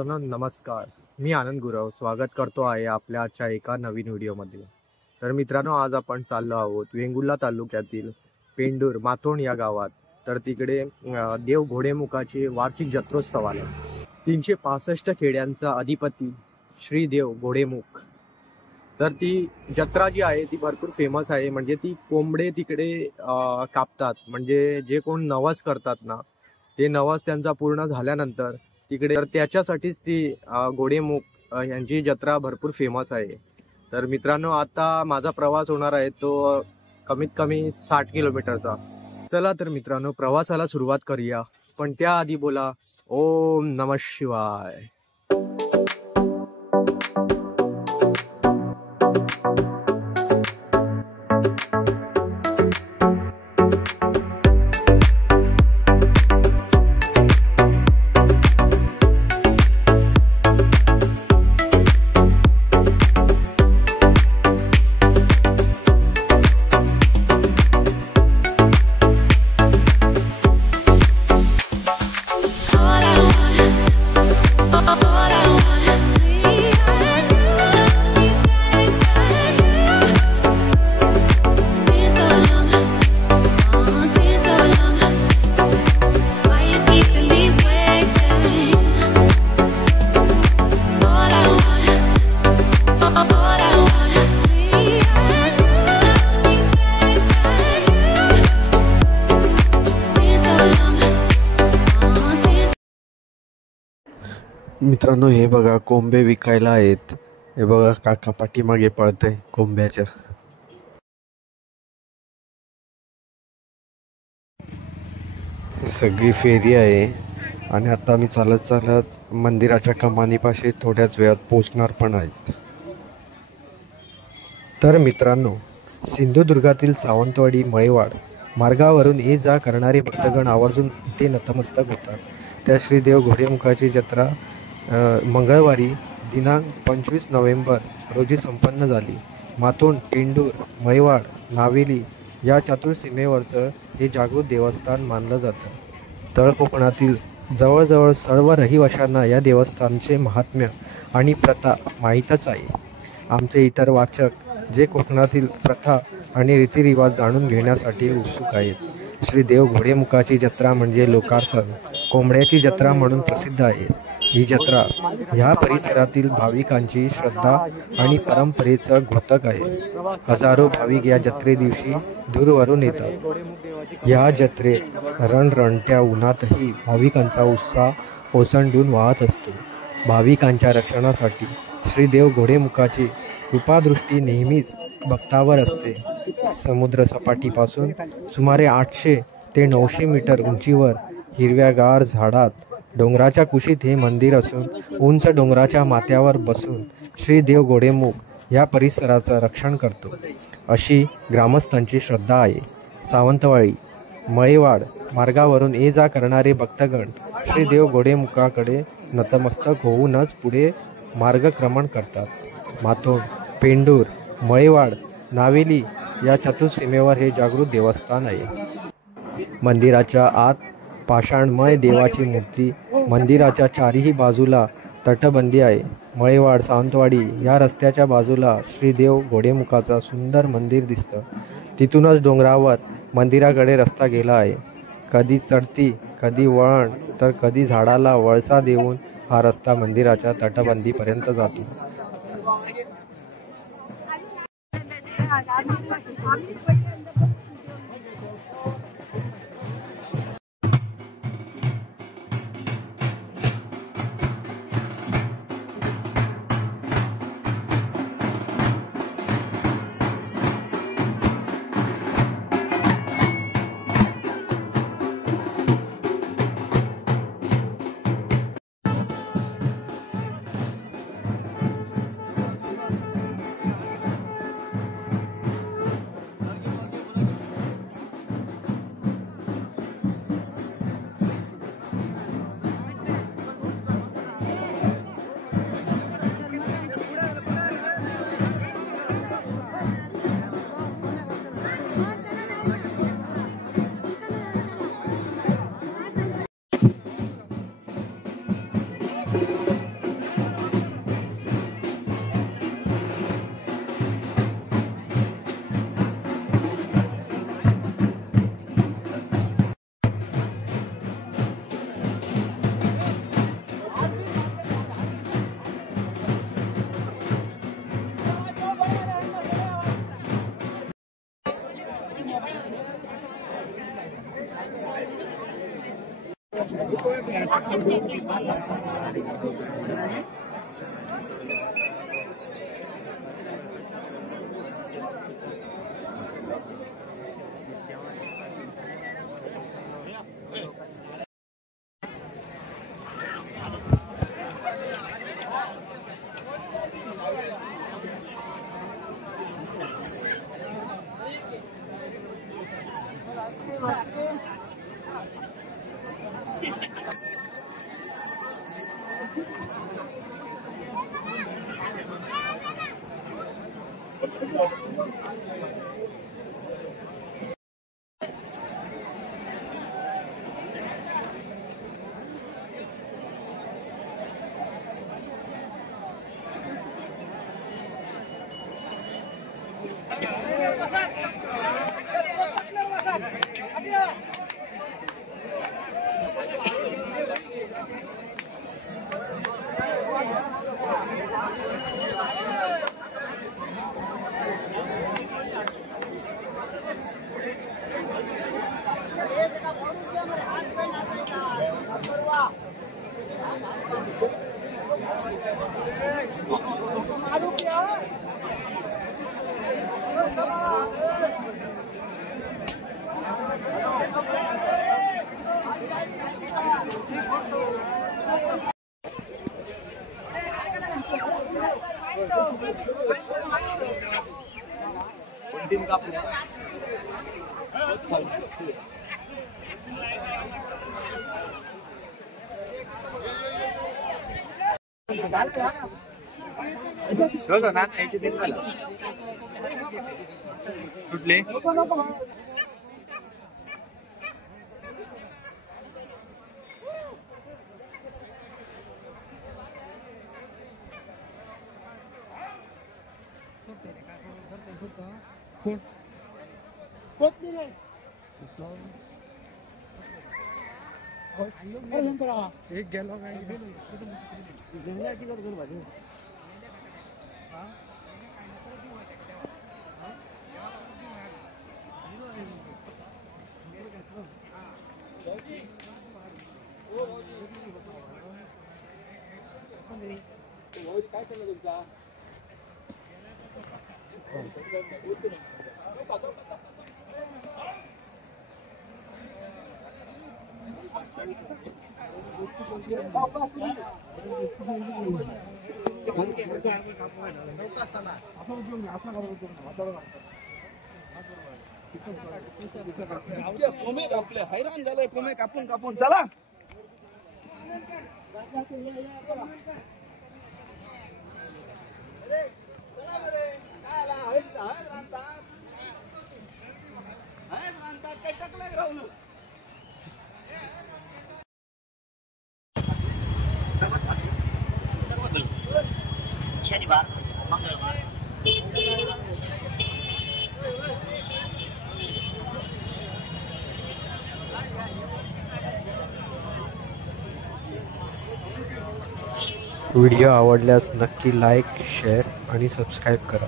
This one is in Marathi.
नमस्कार, मी आनंद गुरव स्वागत करतो आहे आपल्या आजच्या एका नवीन व्हिडिओमध्ये। तर मित्रांनो, आज आपण चाललो आहोत वेंगुर्ला तालुक्यातील पेंडूर मातोंड या गावात। तर तिकडे देव घोडेमुखाचे वार्षिक जत्रोत्सव आहे। 365 खेड्यांचा अधिपती श्री देव घोडेमुख। तर ती जत्रा जी आहे ती भरपूर फेमस आहे। म्हणजे ती कोंबडे तिकडे कापतात, म्हणजे जे कोण नवस करतात ना, ते नवस त्यांचा पूर्ण झाल्यानंतर तिकडे, तर त्याच्यासाठीच ती घोडेमुख यांची जत्रा भरपूर फेमस आहे। तर मित्रांनो, आता माझा प्रवास होणार आहे तो कमीत कमी 60 किलोमीटरचा। चला तर मित्रांनो, प्रवासाला सुरुवात करूया, पण त्याआधी बोला ओम नमः शिवाय। मित्रांनो, हे बघा कोंबे विकायला आहेत। हे बघा काका पाठीमागे पळतय कोंब्याच्या। सगळी फेरी आहे आणि आता मी चालत चालत मंदिराच्या कमानीपाशी थोड्याच वेळात पोहोचणार पण आहेत। तर मित्रांनो, सिंधुदुर्गातील सावंतवाडी मळेवाड मार्गावरून ये जा करणारे भक्तगण आवर्जून ते नतमस्तक होतात। त्या श्री देव घोडेमुखाची जत्रा मंगळवारी दिनांक 25 नोव्हेंबर रोजी संपन्न झाली। मातोंड, पेंडूर, मळेवाड, नावेली या चतुर्सीमेवरचं हे जागृत देवस्थान मानलं जातं। तळ कोकणातील जवळजवळ सर्व रहिवाशांना या देवस्थानचे महात्म्य आणि प्रथा माहीतच आहे। आमचे इतर वाचक जे कोकणातील प्रथा आणि रीतिरिवाज जाणून घेण्यासाठी उत्सुक आहेत। श्री देव घोडेमुखाची जत्रा म्हणजे लोकार्थन कोंबड्याची जत्रा म्हणून प्रसिद्ध आहे। ही जत्रा ह्या परिसरातील भाविकांची श्रद्धा आणि परंपरेचं द्योतक आहे। हजारो भाविक या जत्रे दिवशी दूरवरून येतात। या जत्रेत रणरणत्या उन्हातही भाविकांचा उत्साह ओसंडून वाहत असतो। भाविकांच्या रक्षणासाठी श्री देव घोडेमुखाची कृपादृष्टी नेहमीच भक्तावर असते। समुद्र सपाटीपासून सुमारे 800 ते 900 मीटर उंचीवर हिरव्यागार झाडात डोंगराच्या कुशीत हे मंदिर असून उंच डोंगराच्या माथ्यावर बसून श्री देव घोडेमुख या परिसराचं रक्षण करतो, अशी ग्रामस्थांची श्रद्धा आहे। सावंतवाडी मळेवाड मार्गावरून ये जा करणारे भक्तगण श्री देव घोडेमुखाकडे नतमस्तक होऊनच पुढे मार्गक्रमण करतात। मातोंड, पेंडूर, मळेवाड, नावेली या चतुर्सीमेवर हे जागृत देवस्थान आहे। मंदिराच्या आत पाषाणमय देवाची मूर्ती, मंदिराच्या चारही बाजूला तटबंदी आहे। मळेवाड सावंतवाडी या रस्त्याच्या बाजूला श्री देव घोडेमुखाचं सुंदर मंदिर दिसतं। तिथूनच डोंगरावर मंदिराकडे रस्ता गेला आहे। कधी चढती, कधी वळण, तर कधी झाडाला वळसा देऊन हा रस्ता मंदिराच्या तटबंदीपर्यंत जातो। कुठले एक गेला काय काय चाललं तुमचा कोमे कापले हैराण झाले कोमे कापून कापून चला शनिवार मंगळवार व्हिडिओ आवडल्यास नक्की लाईक शेअर आणि सबस्क्राईब करा.